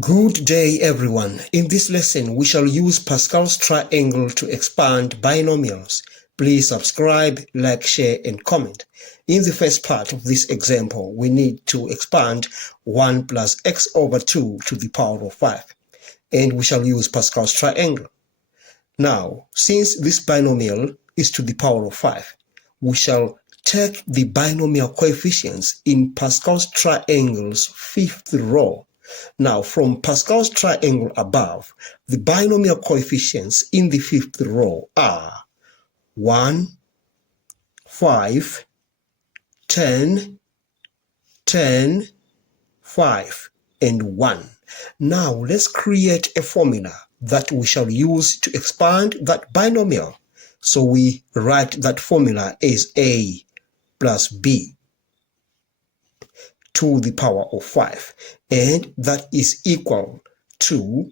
Good day, everyone. In this lesson, we shall use Pascal's triangle to expand binomials. Please subscribe, like, share, and comment. In the first part of this example, we need to expand 1 plus x over 2 to the power of 5. And we shall use Pascal's triangle. Now, since this binomial is to the power of 5, we shall take the binomial coefficients in Pascal's triangle's fifth row. Now, from Pascal's triangle above, the binomial coefficients in the fifth row are 1, 5, 10, 10, 5, and 1. Now, let's create a formula that we shall use to expand that binomial. So we write that formula as a plus b to the power of 5, and that is equal to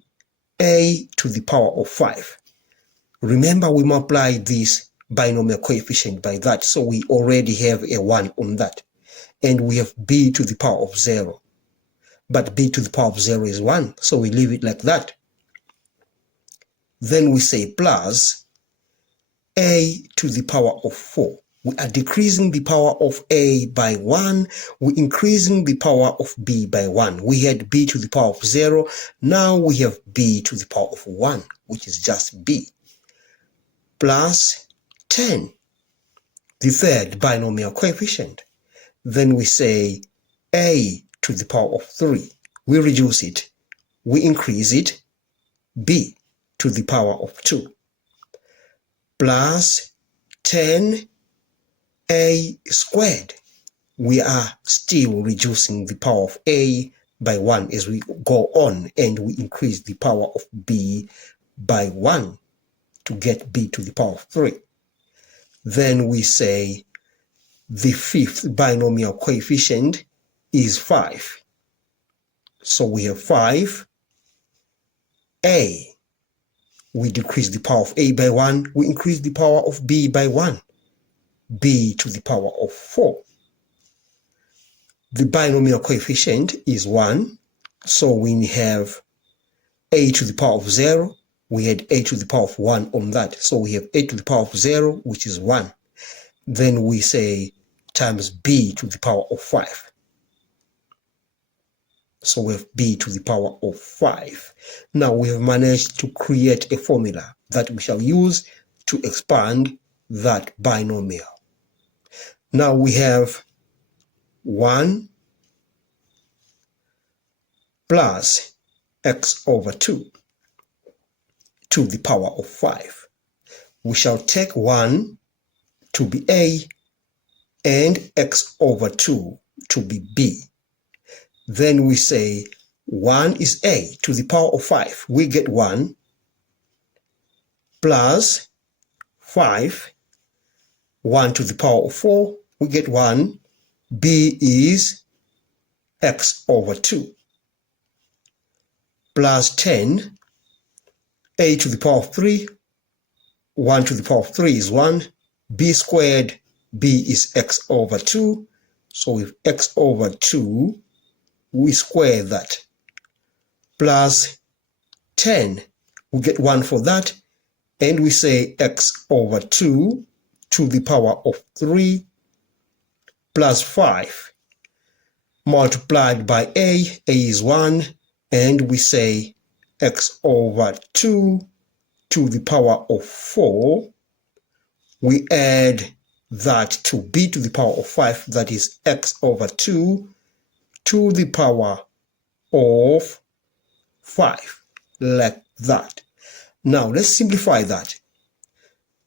a to the power of 5. Remember, we multiply this binomial coefficient by that, so we already have a 1 on that, and we have b to the power of 0. But b to the power of 0 is 1, so we leave it like that. Then we say plus a to the power of 4. We are decreasing the power of a by 1. We're increasing the power of b by 1. We had b to the power of 0. Now we have b to the power of 1, which is just b. Plus 10, the third binomial coefficient. Then we say a to the power of 3. We reduce it. We increase it. B to the power of 2. Plus 10 a squared. We are still reducing the power of a by 1 as we go on, and we increase the power of b by 1 to get b to the power of 3. Then we say the fifth binomial coefficient is 5. So we have 5 a. We decrease the power of a by 1. We increase the power of b by 1. B to the power of 4. The binomial coefficient is 1, so we have a to the power of 0. We had a to the power of 1 on that, so we have a to the power of 0, which is 1. Then we say times b to the power of 5. So we have b to the power of 5. Now we have managed to create a formula that we shall use to expand that binomial. Now we have 1 plus x over 2 to the power of 5. We shall take 1 to be a and x over 2 to be b. Then we say 1 is a to the power of 5. We get 1 plus 5, 1 to the power of 4. We get 1. B is x over 2 plus 10, a to the power of 3. 1 to the power of 3 is 1. B squared, b is x over 2. So with x over 2, we square that. Plus 10, we get 1 for that. And we say x over 2 to the power of 3 plus 5 multiplied by a is 1, and we say x over 2 to the power of 4. We add that to b to the power of 5, that is x over 2 to the power of 5, like that. Now let's simplify that.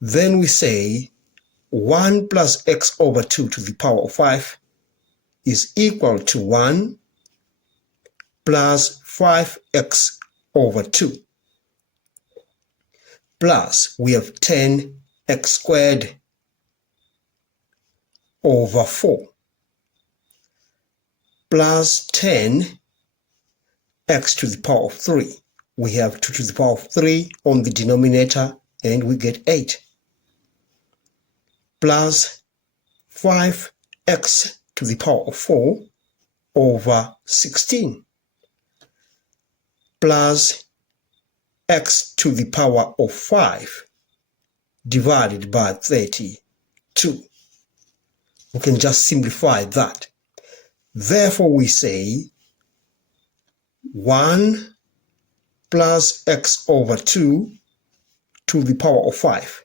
Then we say 1 plus x over 2 to the power of 5 is equal to 1 plus 5x over 2. Plus we have 10x squared over 4. Plus 10x to the power of 3. We have 2 to the power of 3 on the denominator, and we get 8. Plus 5x to the power of 4 over 16. plus x to the power of 5 divided by 32. We can just simplify that. Therefore, we say 1 plus x over 2 to the power of 5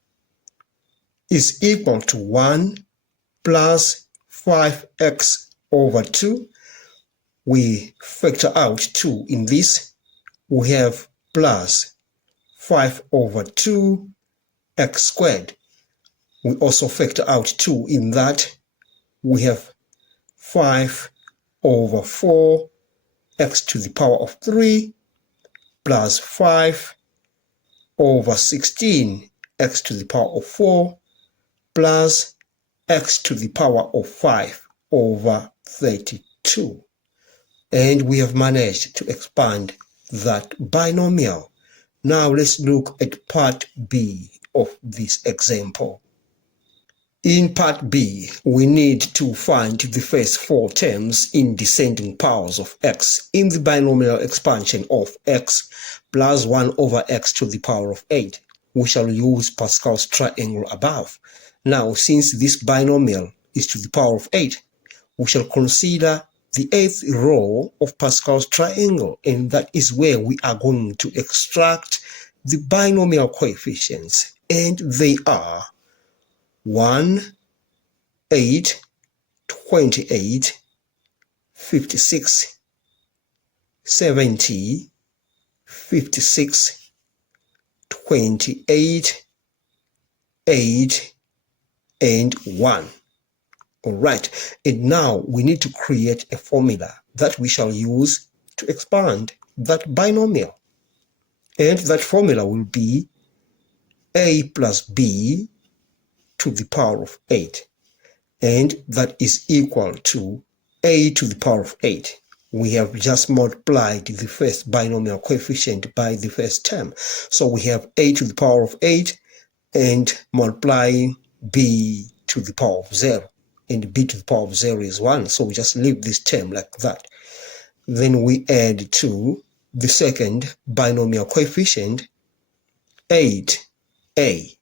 is equal to 1 plus 5x over 2. We factor out 2 in this. We have plus 5 over 2 x squared. We also factor out 2 in that. We have 5 over 4 x to the power of 3 plus 5 over 16 x to the power of 4 plus x to the power of 5 over 32. And we have managed to expand that binomial. Now let's look at part B of this example. In part B, we need to find the first 4 terms in descending powers of x in the binomial expansion of x plus 1 over x to the power of 8. We shall use Pascal's triangle above. Now, since this binomial is to the power of 8, we shall consider the 8th row of Pascal's triangle, and that is where we are going to extract the binomial coefficients, and they are 1, 8, 28, 56, 70, 56, 28, 8, and 1. All right, and now we need to create a formula that we shall use to expand that binomial. And that formula will be a plus b to the power of 8. And that is equal to a to the power of 8. We have just multiplied the first binomial coefficient by the first term. So we have a to the power of 8 and multiplying b to the power of 0. And b to the power of 0 is 1. So we just leave this term like that. Then we add to the second binomial coefficient, 8a.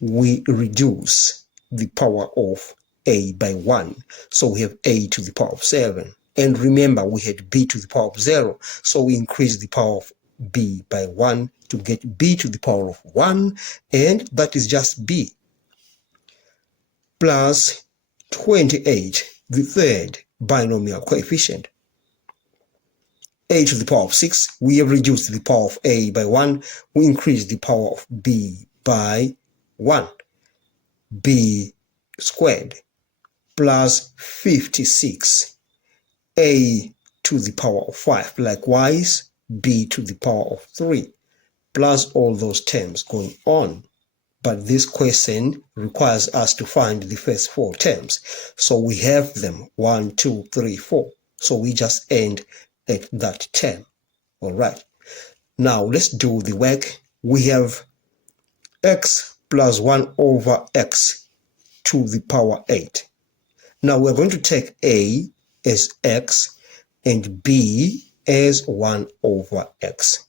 We reduce the power of a by 1. So we have a to the power of 7. And remember, we had b to the power of 0. So we increase the power of b by 1 to get b to the power of 1. And that is just b. Plus 28, the third binomial coefficient. A to the power of 6, we have reduced the power of a by 1. We increase the power of b by 1. B squared plus 56. A to the power of 5. Likewise, b to the power of 3. Plus all those terms going on. But this question requires us to find the first 4 terms. So we have them 1, 2, 3, 4. So we just end at that term. All right. Now let's do the work. We have x plus 1 over x to the power 8. Now we're going to take a as x and b as 1 over x.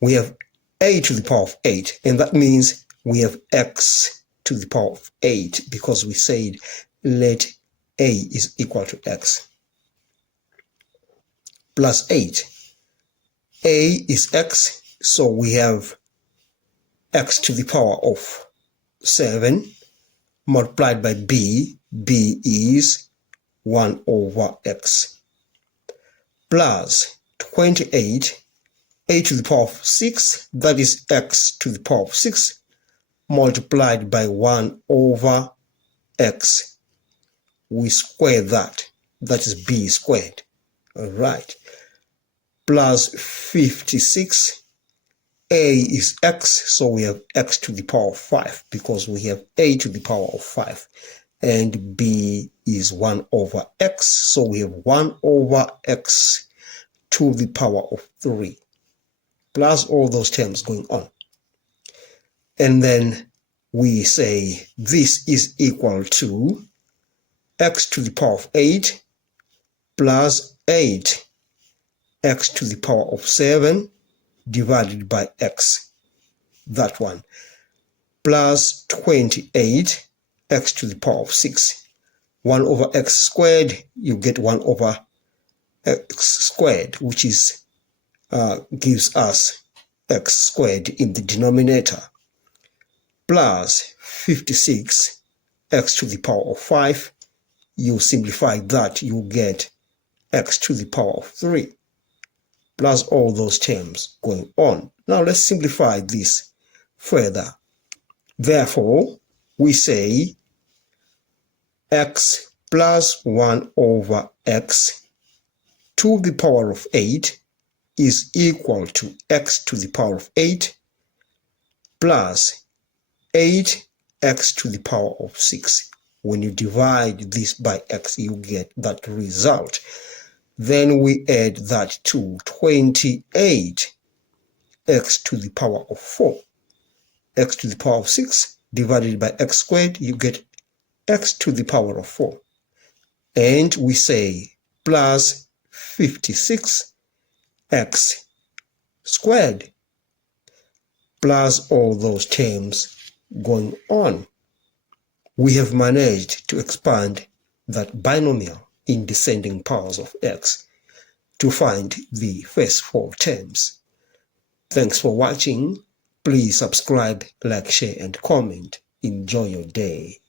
We have a to the power of 8, and that means we have x to the power of 8 because we said let a is equal to x. Plus 8. A is x, so we have x to the power of 7 multiplied by b. B is 1 over x. Plus 28. A to the power of 6, that is x to the power of 6 multiplied by 1 over x. We square that. That is b squared. All right. Plus 56. A is x, so we have x to the power of 5 because we have a to the power of 5. And b is 1 over x, so we have 1 over x to the power of 3. Plus all those terms going on. And then we say this is equal to x to the power of 8 plus 8 x to the power of 7 divided by x, that one, plus 28 x to the power of 6. 1 over x squared, you get 1 over x squared, which is gives us x squared in the denominator, plus 56 x to the power of 5. You simplify that, you get x to the power of 3, plus all those terms going on. Now let's simplify this further. Therefore, we say x plus 1 over x to the power of 8 is equal to x to the power of 8 plus 8x to the power of 6. When you divide this by x, you get that result. Then we add that to 28x to the power of 4. X to the power of 6 divided by x squared, you get x to the power of 4. And we say plus 56x squared, plus all those terms going on. We have managed to expand that binomial in descending powers of x to find the first 4 terms. Thanks for watching. Please subscribe, like, share, and comment. Enjoy your day.